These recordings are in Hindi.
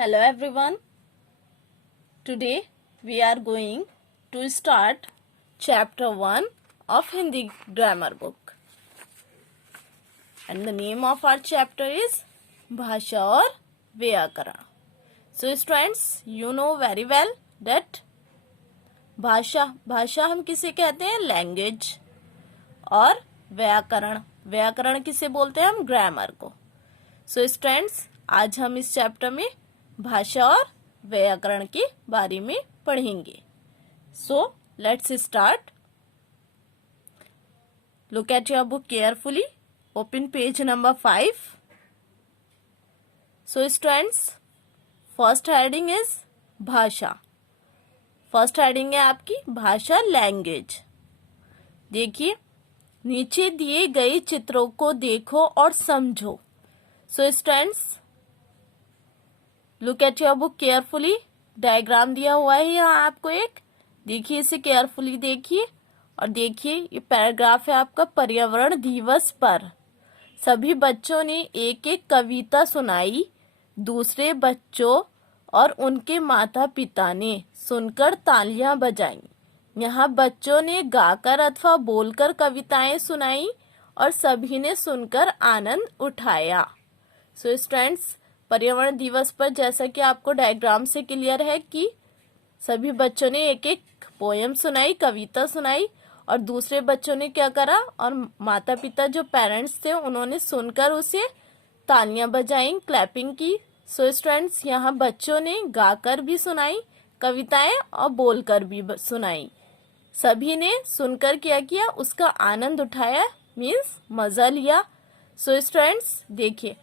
Hello everyone. Today we are going to start chapter 1 of Hindi grammar book. And the name of our chapter is भाषा और व्याकरण. So students, you know very well that भाषा हम किसे कहते हैं? लैंग्वेज. और व्याकरण किसे बोलते हैं? हम ग्रामर को. So students, आज हम इस चैप्टर में भाषा और व्याकरण के बारे में पढ़ेंगे. So let's start. Look at your book carefully. Open page number 5. So students, first heading is भाषा. फर्स्ट हेडिंग है आपकी भाषा, लैंग्वेज. देखिए, नीचे दिए गए चित्रों को देखो और समझो. So students, look at your book carefully. Diagram दिया हुआ है यहाँ आपको एक. देखिए, इसे केयरफुली देखिए और देखिए, ये पैराग्राफ है आपका पर्यावरण दिवस पर. सभी बच्चों ने एक एक कविता सुनाई. दूसरे बच्चों और उनके माता पिता ने सुनकर तालियां बजाईं. यहाँ बच्चों ने गाकर अथवा बोलकर कविताएं सुनाई और सभी ने सुनकर आनंद उठाया. सो स्टूडेंट्स, पर्यावरण दिवस पर जैसा कि आपको डायग्राम से क्लियर है कि सभी बच्चों ने एक एक पोयम सुनाई, कविता सुनाई और दूसरे बच्चों ने क्या करा, और माता पिता जो पेरेंट्स थे उन्होंने सुनकर उसे तालियां बजाई, क्लैपिंग की. सो स्टूडेंट्स, यहाँ बच्चों ने गाकर भी सुनाई कविताएं और बोलकर भी सुनाई. सभी ने सुनकर क्या किया, उसका आनंद उठाया, मीन्स मजा लिया. सो स्टूडेंट्स देखिए,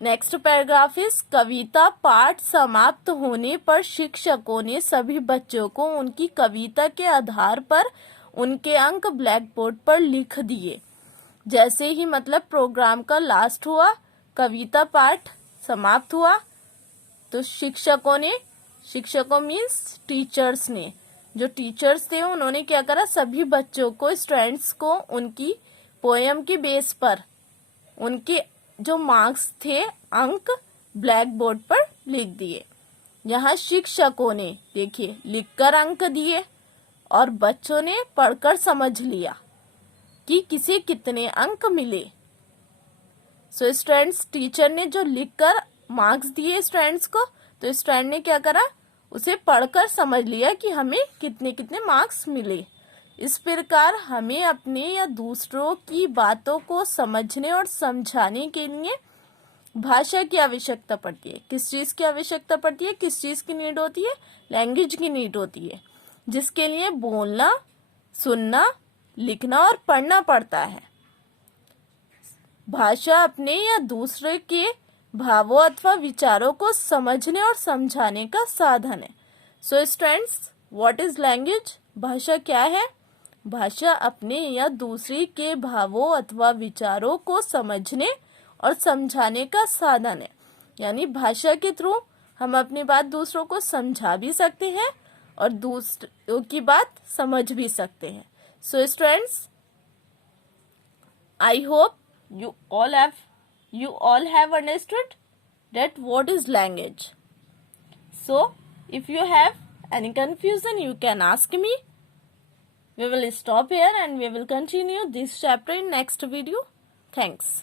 नेक्स्ट पैराग्राफ इज कविता पाठ समाप्त होने पर शिक्षकों ने सभी बच्चों को उनकी कविता के आधार पर उनके अंक ब्लैक बोर्ड पर लिख दिए. जैसे ही मतलब प्रोग्राम का लास्ट हुआ, कविता पाठ समाप्त हुआ, तो शिक्षकों मीन्स टीचर्स ने, जो टीचर्स थे उन्होंने क्या करा, सभी बच्चों को, स्टूडेंट्स को उनकी पोयम के बेस पर उनके जो मार्क्स थे, अंक ब्लैक बोर्ड पर लिख दिए. यहाँ शिक्षकों ने देखिए लिखकर अंक दिए और बच्चों ने पढ़कर समझ लिया कि किसे कितने अंक मिले. सो स्टूडेंट्स, टीचर ने जो लिखकर मार्क्स दिए स्टूडेंट्स को, तो स्टूडेंट ने क्या करा, उसे पढ़कर समझ लिया कि हमें कितने कितने मार्क्स मिले. इस प्रकार हमें अपने या दूसरों की बातों को समझने और समझाने के लिए भाषा की आवश्यकता पड़ती है. किस चीज की आवश्यकता पड़ती है? किस चीज की नीड होती है? लैंग्वेज की नीड होती है, जिसके लिए बोलना, सुनना, लिखना और पढ़ना पड़ता है. भाषा अपने या दूसरे के भावों अथवा विचारों को समझने और समझाने का साधन है. So students, what is language? भाषा क्या है? भाषा अपने या दूसरे के भावों अथवा विचारों को समझने और समझाने का साधन है. यानी भाषा के थ्रू हम अपनी बात दूसरों को समझा भी सकते हैं और दूसरों की बात समझ भी सकते हैं. So students, I hope you all have understood that what is language. So if you have any confusion, you can ask me. We will stop here and we will continue this chapter in next video. Thanks.